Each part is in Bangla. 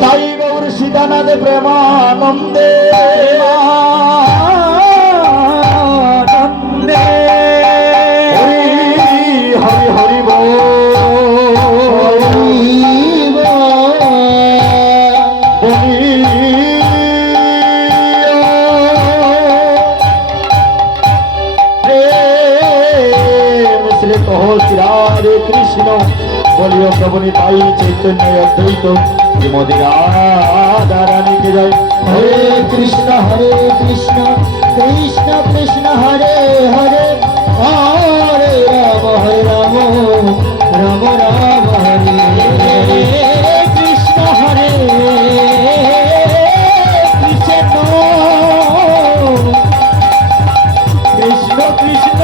নিতাই গৌর সীতানাথ প্রেমানন্দে হরি হরি বল হরে কৃষ্ণ বলিও প্রভু নিতাই চৈতন্য অদ্বৈত শ্রীমতী রাধা রানীকে জয়। হরে কৃষ্ণ কৃষ্ণ কৃষ্ণ হরে হরে হরে রাম রাম রাম হরে কৃষ্ণ হরে কৃষ্ণ কৃষ্ণ কৃষ্ণ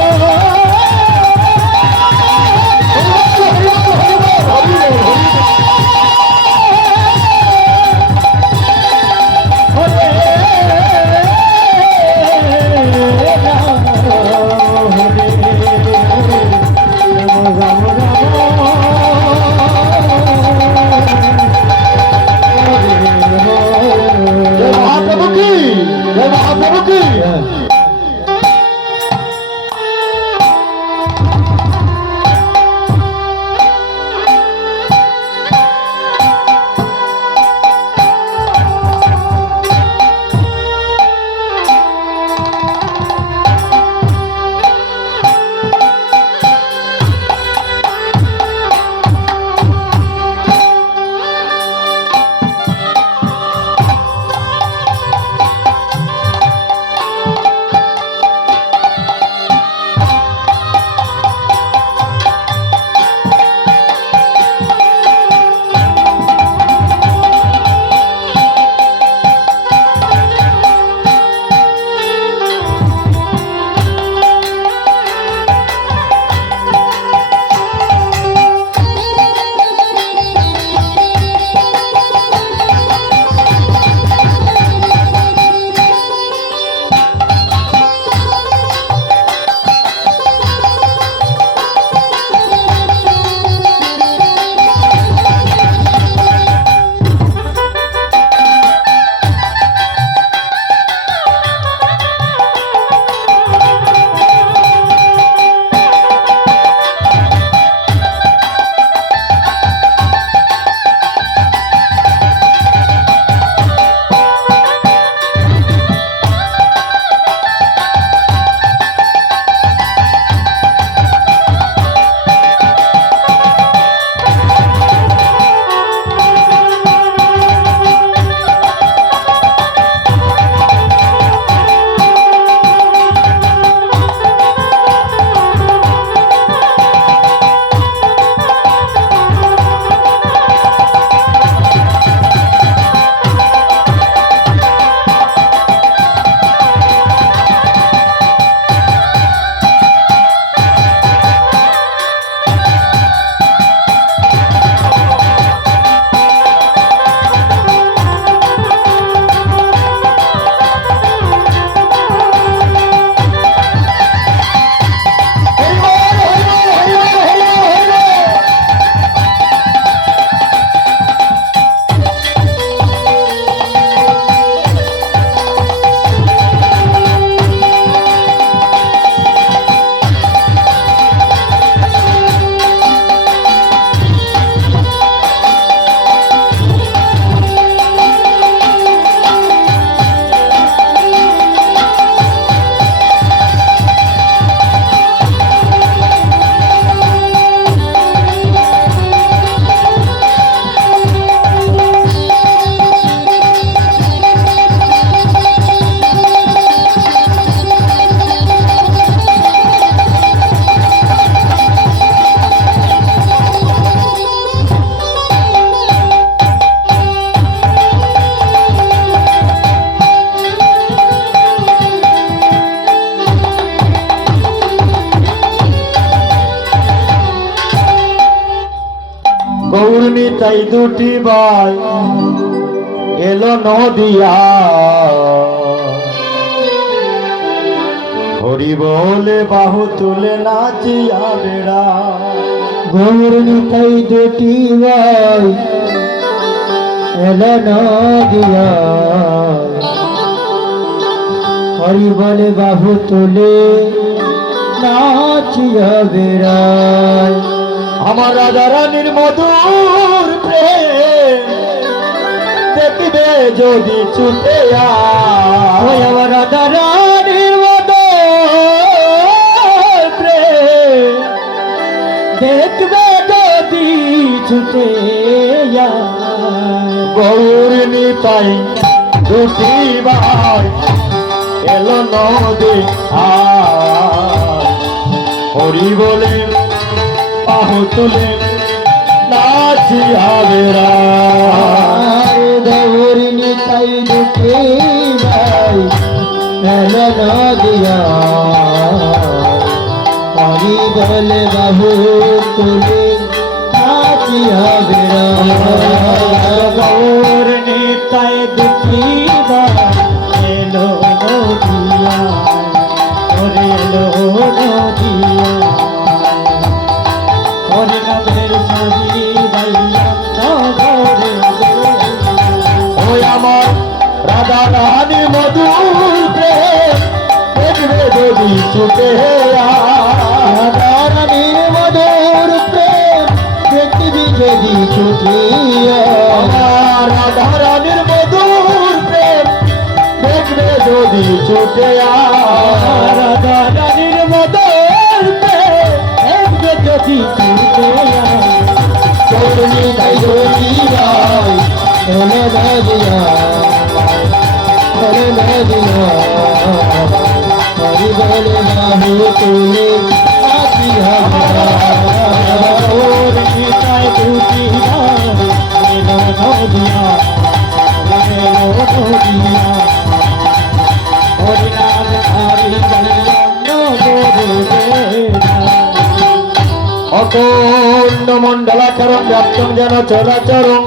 নিতাই দুটি ভাই এলো নদিয়া হরি বলে বাহু তুলে নাচিয়া বেড়া। গৌর নিতাই দুটি ভাই এলো নদিয়া হরি বলে বাহু তুলে নাচিয়া বেড়ায় আমার রাজা রানীর মধুর প্রেম দেখবে যদি ছুটে ওই আমার রাধা রানীর মধুর প্রেম দেখবে যদি ছুটে গৌর নিতাই দুটি ভাই এলো নদী হরি বলে বাহু তুলে নাচিয়া বেড়ায় গৌরী নিতাই দুটি ভাই এলো নদিয়া হরি বলে বাহু তুলে নাচিয়া বেড়ায় গৌর নিতাই দুটি ভাই এলো নদিয়া হরি এলো নদিয়া হরি নামের সাজি দাইয়া নগরে ওই আমার রাধা রানীর মধুর প্রেম দেখবে যদি ছুটে রানীর মধুর প্রেম দেখবি যদি ছুটিয়া আমার রাধা রানীর মধুর প্রেম দেখবে যদি ছুটে রাধা রানীর মধুর প্রেম দেখবে যদি ছুটিয়া করুণী তাই রোজি রায় এলো নদিয়া এলো নদিয়া হরি বলে বাহু তুলে নাচিয়া করুণী তাই রোজি রায় এলো নদিয়া এলো নদিয়া হরি নাম হরি বলিয়া নগরে অখণ্ড মণ্ডলাচরণ ব্যাপ্তম যেন চরাচরণ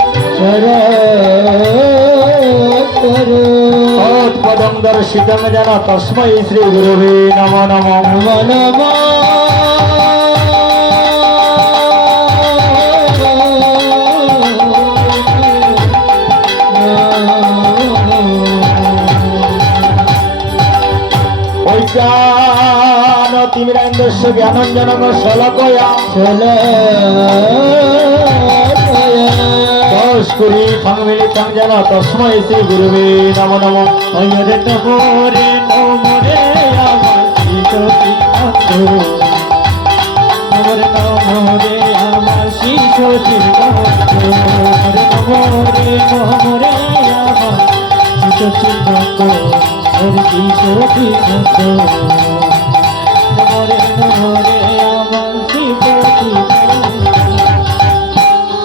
পদম দর্শিতম যেন তস্মৈ শ্রী গুরুবে নমো নমঃ নম ঐজ্ঞান তিমিরান্দস্য জ্ঞানঞ্জনম শলকয়া তস্কুরি সংমিলিতং যেন তস্মৈ শ্রী গুরুবে নমো নমঃ হরে নমরে নমরে আমার শিশি নমরে নমরে আমার শিশি হরে নমরে নমরে আমার শিশি হরে শিশি নমরে নমরে আমার শিশি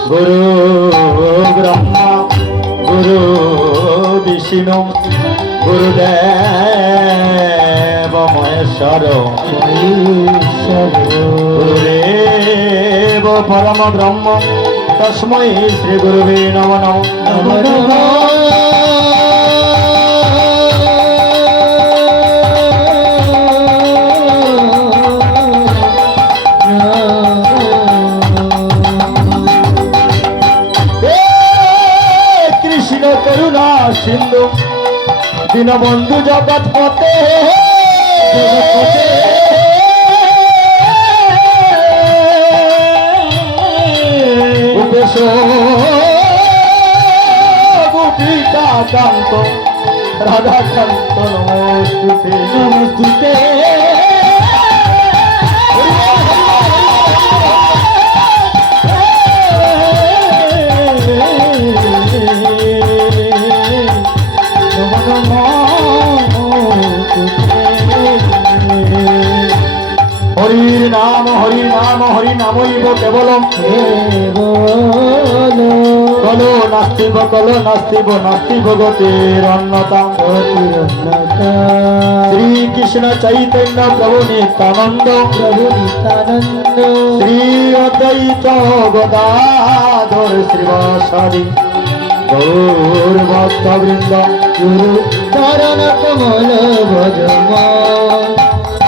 গুরু ব্রহ্মা গুরু বিষ্ণু গুরুদেব মহেশ্বর গুরুদেব পরম ব্রহ্ম তস্মৈ শ্রী গুরুবে নমো নমঃ কৃষ্ণ করুণা সিন্ধু দীনবন্ধু জগৎপতে উপেশ গোপিকা কান্ত রাধাকান্ত নমস্তুতে নমস্তুতে হরির নাম হরি নাম হরি নামইব কেবলম কলো নাস্তিব নাস্তিব গতির অন্যতা শ্রীকৃষ্ণ চৈতন্য প্রভু নিত্যানন্দ শ্রী অদ্বৈত গদাধর শ্রীবাসাদি গৌর ভক্ত বৃন্দ গুরু চরণ কমল ভজম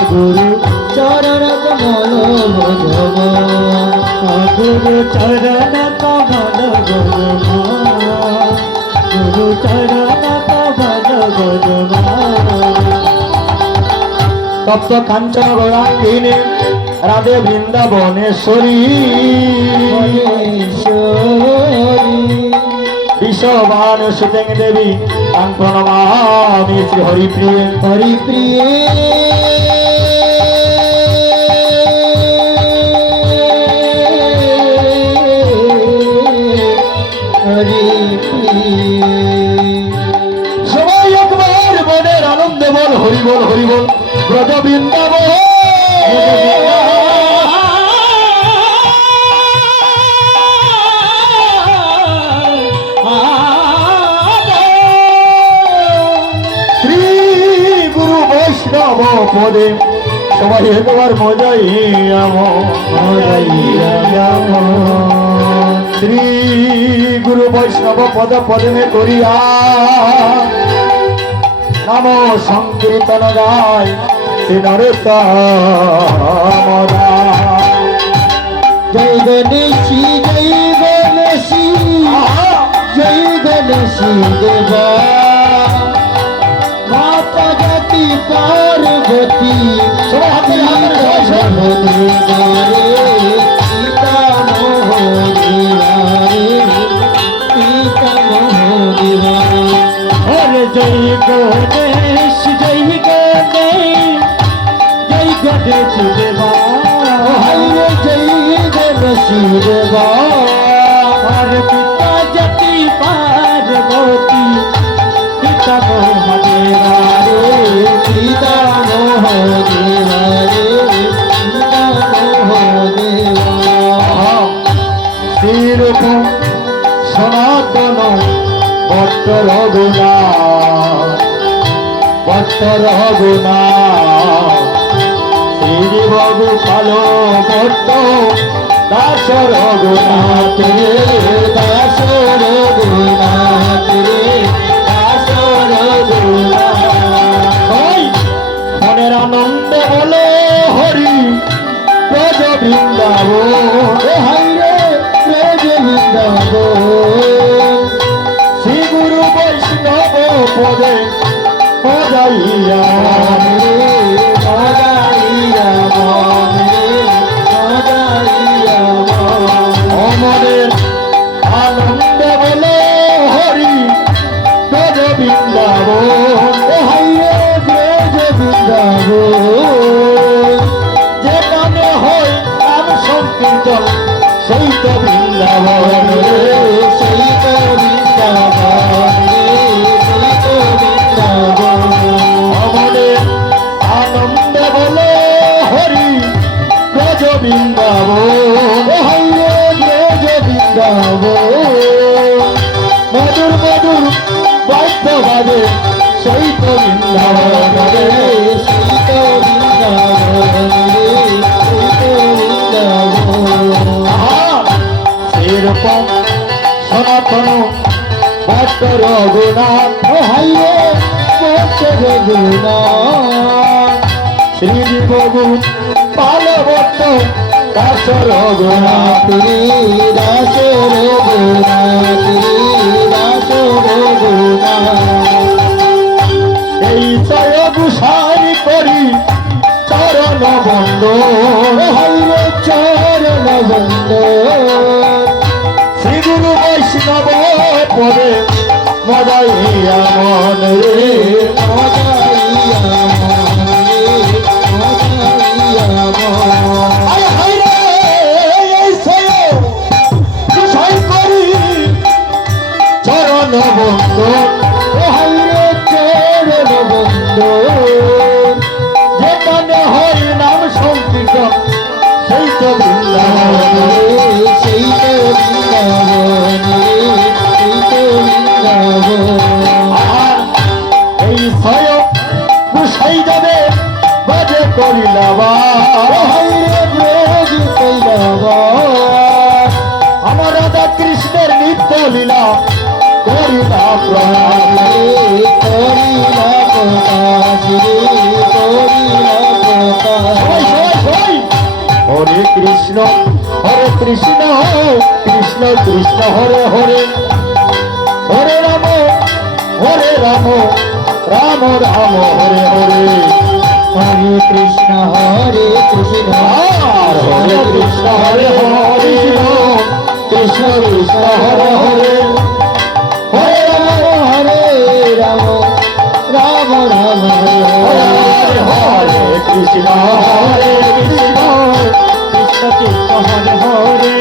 গুরু চরণ কমল ভজম গুরু চরণ কমল ভজম গুরু চরণ কমল ভজ তপ্ত কাঞ্চন গৌরাঙ্গিনী রাধে বৃন্দাবনেশ্বরী বিশ্ববান সুতেং দেবী তাং প্রণমামি শ্রী হরিপ্রিয়ে হরিপ্রিয়ে সবাই একবার মনের আনন্দে বল হরি বল হরি বল ব্রজ বৃন্দাবন শ্রী গুরু বৈষ্ণব পদে সবাই একবার মজাইয়াম শ্রী গুরু বৈষ্ণব পদ পদমে করিয়া নাম সংকীর্তন গায় শ্রী নরোত্তম জয় গণেশী জয় গণেশী জয় গণেশী দেবা মাতা জাতি পার্বতী সবাই হাতে হাতে সীতা হরে জয় গণেশ জয় গণেশ জয় গণেশ দেবা হরে জয় গণেশী দেবা আর পিতা জাতি পার্বতী পিতা মহাদেবা রে পিতা মহাদেবা রে পিতা মহাদেবা শ্রীরূপ সনাতন ভট্ট রঘুনাথ শ্রী গোপাল ভট্ট দাস রঘুনাথ রে দাস রঘুনাথ রে দাস রঘুনাথ সবাই মনের আনন্দে বলো হরি ব্রজ বৃন্দাবন হাইরে ব্রজ বৃন্দাবন শ্রী গুরু বৈষ্ণব পদে মজাইয়া অমরের আনন্দ বলো হরি ব্রজ বৃন্দাবন যেখানে হয় নাম সংকীর্তন সেই তো বৃন্দাবন অমরের আনন্দ বলো হরি ব্রজ বৃন্দাবন মধুর মধুর বাদ্য বাজে সেই তো বৃন্দাবন সেরকম সনাতন ভট্ট রঘুনাথ শ্রী প্রভু পাল ভট্ট দাস রঘুনাথ দাস রঘুনাথ দাস রঘুনাথ এই জয় গুসারি করি চরণ বন্দন হইরে চরণ বন্দ শ্রী গুরু বৈষ্ণব পদে মজাইয়া মন রে মজাইয়া মনে মজাইয়া মন আয় হায় রে এই জয় গুসাই করি চরণ বন্দন হইরে চরণ বন্দ যেখানে হয় নাম সংকীর্তন সেই তো বৃন্দাবন সেই তো বৃন্দাবন সেই তো বৃন্দাবন আর এই স্বয়ং গুসাই যাবে বাজে করিলাবা হইরে ব্রজ কইলাবা আমার রাধা কৃষ্ণের নিত্য লীলা করিলা প্রণাম করিলা প্রকাশ রে করিলা প্রকাশ সবাই সবাই সবাই হরে কৃষ্ণ কৃষ্ণ কৃষ্ণ কৃষ্ণ হরে হরে হরে রাম হরে রাম রাম রাম হরে হরে হরে কৃষ্ণ আর হরে কৃষ্ণ হরে হরে কৃষ্ণ কৃষ্ণ হরে হরে হরে রাম রাম রাম হরে হরে হরে কৃষ্ণ হরে কৃষ্ণ কৃষ্ণ কৃষ্ণ হরে হরে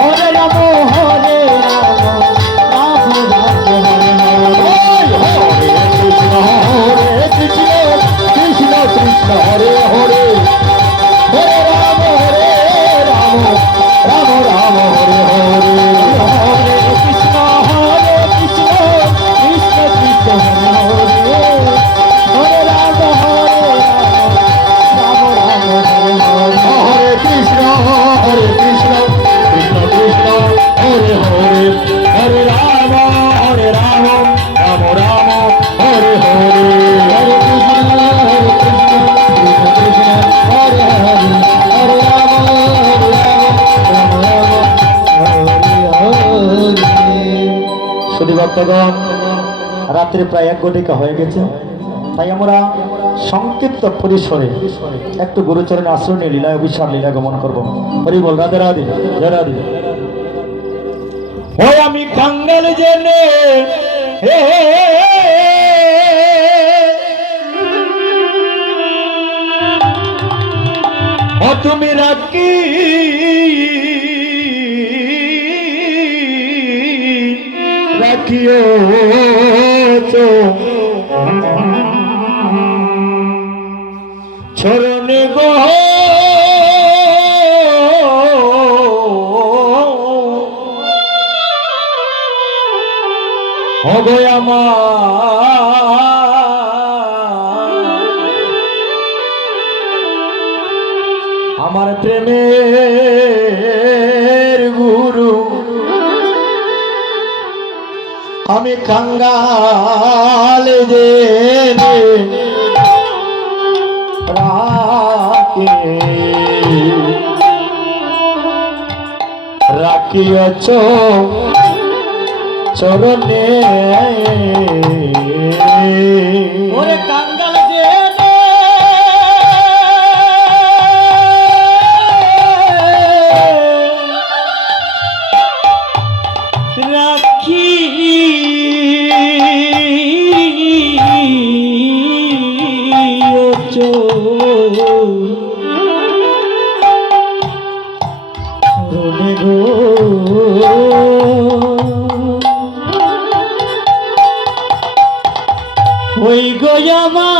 হরে রাম হরে রাম রাম রাম হরে হরে হরে কৃষ্ণ কৃষ্ণ কৃষ্ণ হরে হরে হরে রাম রাম রাম হরে হরে হরে কৃষ্ণ কৃষ্ণ কৃষ্ণ কৃষ্ণ হরে হরে হরে রাম রাম রাম হরে হরে হরে কৃষ্ণ কৃষ্ণ কৃষ্ণ হরে হরে হরে রাম রাম রাম হরে হরে হরে কৃষ্ণ কৃষ্ণ কৃষ্ণ হরে হরে হরে রাম রাম হরে শুধু ভক্তগণ, রাত্রি প্রায় 1 ঘটিকা হয়ে গেছে, তাই আমরা সংক্ষিপ্ত পরিসরে একটু গুরুচরণে আশ্রয় নিয়ে লীলা বিশাল লীলা গমন করবো। হরি বল, রাধে রাধে, জয় রাধে। ওই আমি কাঙ্গাল জেনে ও তুমি রাখি রাখিও তো চরণে গো হবে আমার প্রেমের গুরু, আমি কাঙ্গাল জেনে রাখিয়াছ চরণে। ওরে কাঙ্গাল জেনে রাখি চরণে গো ওই গয়ামা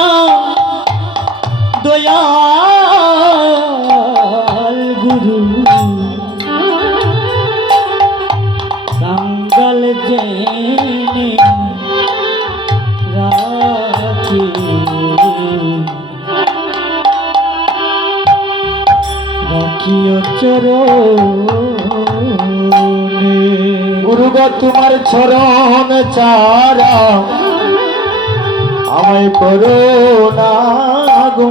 দয়াল গুরু, কাঙ্গাল জেনে রাখি রাখিও চরণে। গুরুগো তোমার চরণ চারা আমায় করো না গো,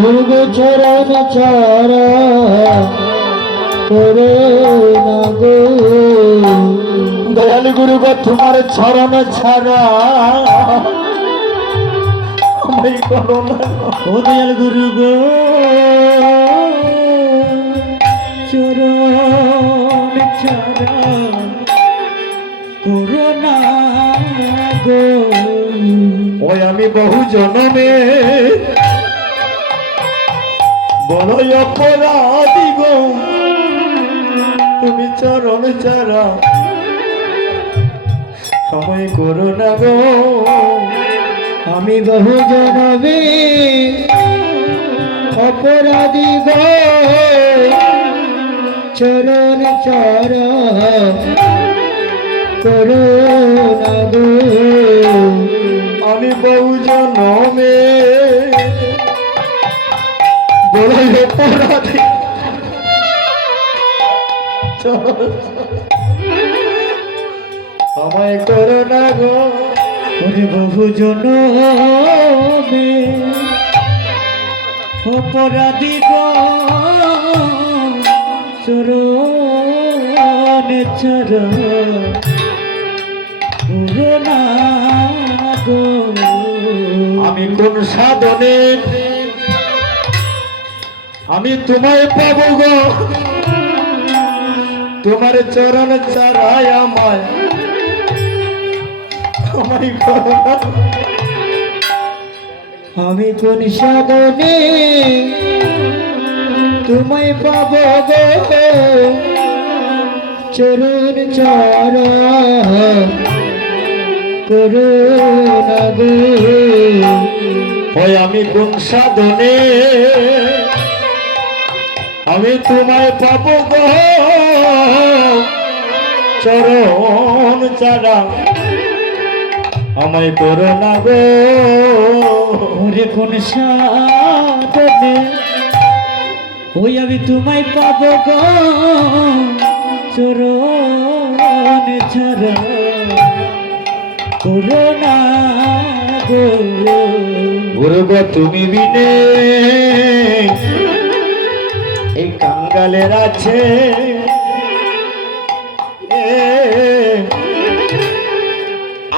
গুরু চরণ চারা করে না গো। দয়াল গুরু গো তোমার চরণ ছাড়া আমায় করো না গো। ও দয়াল গুরু গো চরণ ছাড়া করো না গো। ওই আমি বহু জনমে বড়ই অপরাধী গো, তুমি চরণ ছাড়া আমায় করো না গো। আমি বহু জনমে অপরাধী গো, চরণ ছাড়া করো না গো। আমি বহু জনমে বড়ই অপরাধী, আমায় করো না গো। ওরে বহু জনমে অপরাধী গো, চরণ ছাড়া করো না গো আমি কোন সাধনে আমি তোমায় পাবো গো, তোমার চরণ ছাড়াই আমায় আমায় করো না। আমি কোন সাধনে তোমায় পাবো গো, চরণ চারা করো না গো। ওই আমি কোন সাধনে আমি তোমায় পাবো গো, চরণ ছাড়া আমায় করো না গো। ওরে কোন সাধনে ওই আমি তোমায় পাবো গো, চরণ ছাড়া করো না গো। ওরে গো তুমি বিনে এই কাঙ্গালের আছে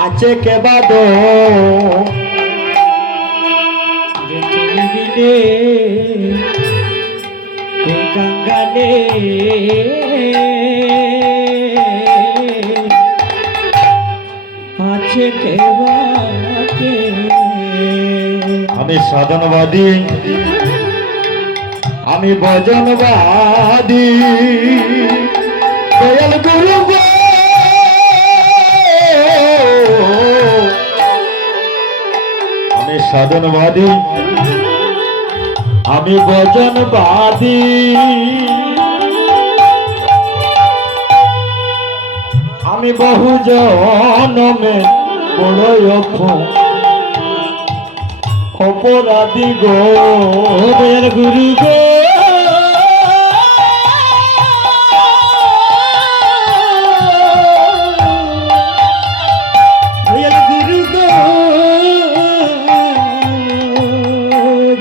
আছে কে বাদো, যে তুমি বিনে এই কাঙ্গালে আছে কে বাকে। আমি সাধনবাদী আমি ভজনবাদী দয়াল গুরু গো, আমি সাধনবাদী আমি ভজনবাদী, আমি বহু জনমে বড় অপরাধী গো, দয়াল গুরু গো। দয়াল গুরু গো,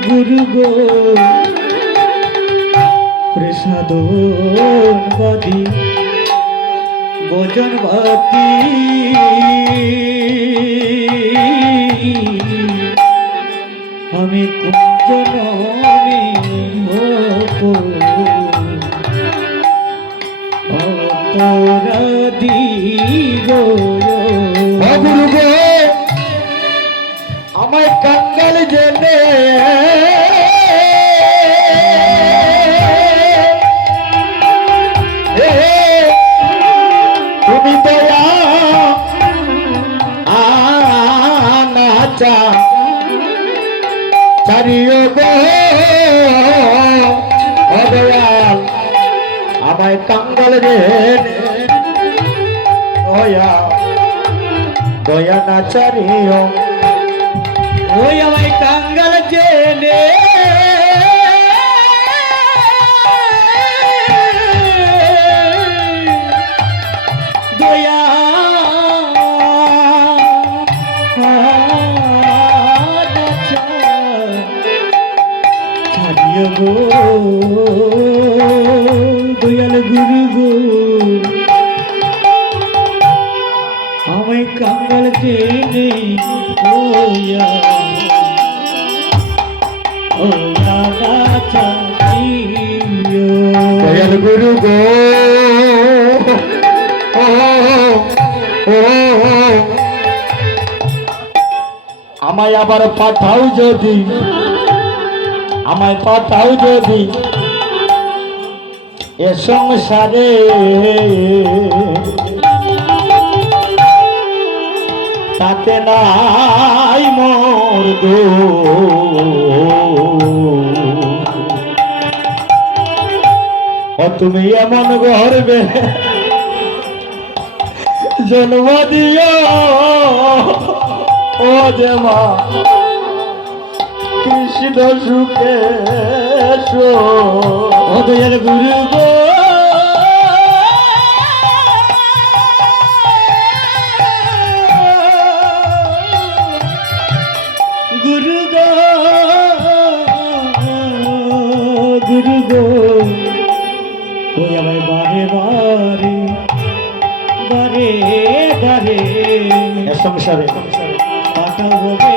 গুরু গো, সাধনবাদী ভজনবাদী আমি কুঞ্জনমে অপরাধী গো। ও গুরু গো আমায় কাঙ্গাল জেনে তুমি দয়া আনাচা চারিও গো, ও দয়াল আমায় কাঙ্গাল জেনে দয়া দয়া না চারিও, ওই আমায় কাঙ্গাল জেনে দয়া ছাড়িয়ে গো, দয়াল গুরু গো আমায় কাঙ্গাল জেনে ওয়া ওয়া চাইও। দয়াল গুরু গো ও ও আমায় আবার পাঠাও যদি, আমায় পাঠাও যদি এ সংসারে, তাতে নাই মোর ও তুমি এমন গর্বে জন্ম দিও, ও যে মা কৃষ্ণ সুখে ও দয়াল গুরু গো, গুরু গো, গুরু গো, ওই আমায় বারে বারে বারে বারে সংসারে কাটা হবে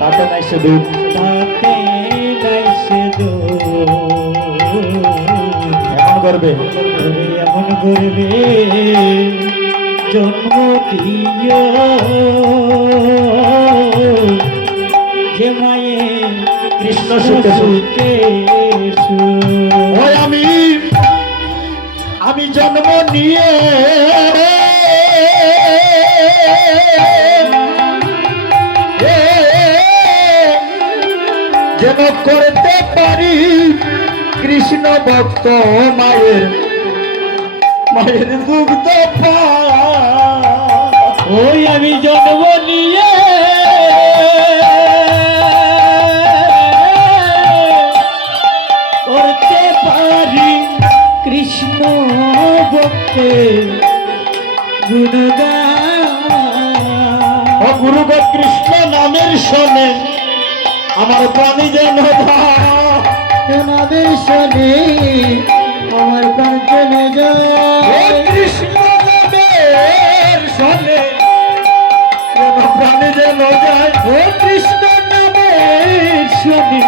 তাতে নাই সে দুধ তাতে নাই সে এমন করবে এমন করবে জন্ম দিও যে মায়ে কৃষ্ণ সুখে সুখে ওই আমি জন্ম নিয়ে যেন করতে পারি কৃষ্ণ ভক্ত মায়ের দুগ্ধ ওই আমি জন্ম নিয়ে করতে পারি কৃষ্ণ ভক্তে গুণগান ও গুরুগত কৃষ্ণ নামের শোনে আমার প্রাণী যেন নামের শোনে আমার প্রাণ চলে যায় কৃষ্ণ নামের শোনে যেন প্রাণী যেন যায় ও কৃষ্ণ নামের শোনে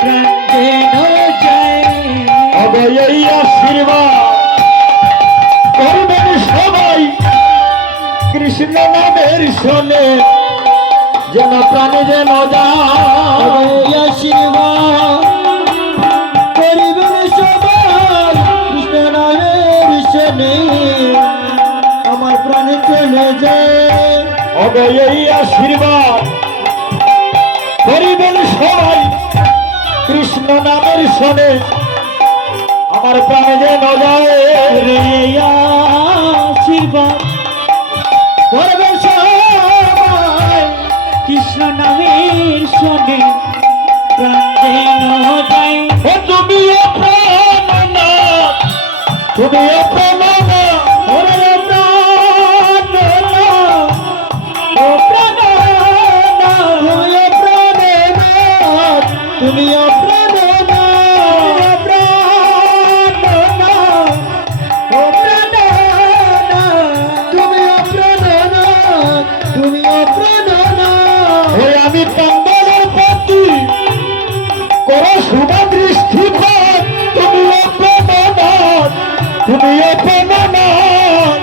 প্রাণ যেন যায় অবয় এই আশীর্বাদ করবেন সবাই কৃষ্ণ নামের শোনে যেন প্রাণী যেন যায় আশীর্বাদ করিবেন সবাই কৃষ্ণ নামের শোনে আমার প্রাণে চলে যায় অবয় এই আশীর্বাদ করিবেন সবাই কৃষ্ণ নামের শোনে আমার প্রাণে যেন যায় রে আশীর্বাদ করবে সবাই কৃষ্ণ নামের শোনে প্রাণ যেন যায় ও তুমি প্রাণনাথ তুমি প্রাণনাথ ওরে প্রাণনাথ ও প্রাণনাথ তুমি প্রাণনাথ ও প্রাণনাথ তুমি প্রাণনাথ তুমি প্রাণনাথ ওই আমি পান্ডবের প্রতি করো শুভ দৃষ্টিপাত তুমি প্রাণনাথ তুমি প্রাণনাথ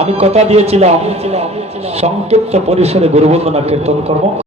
আমি কথা দিয়েছিলাম সংক্ষিপ্ত পরিসরে গুরুবন্দনা কীর্তন করব।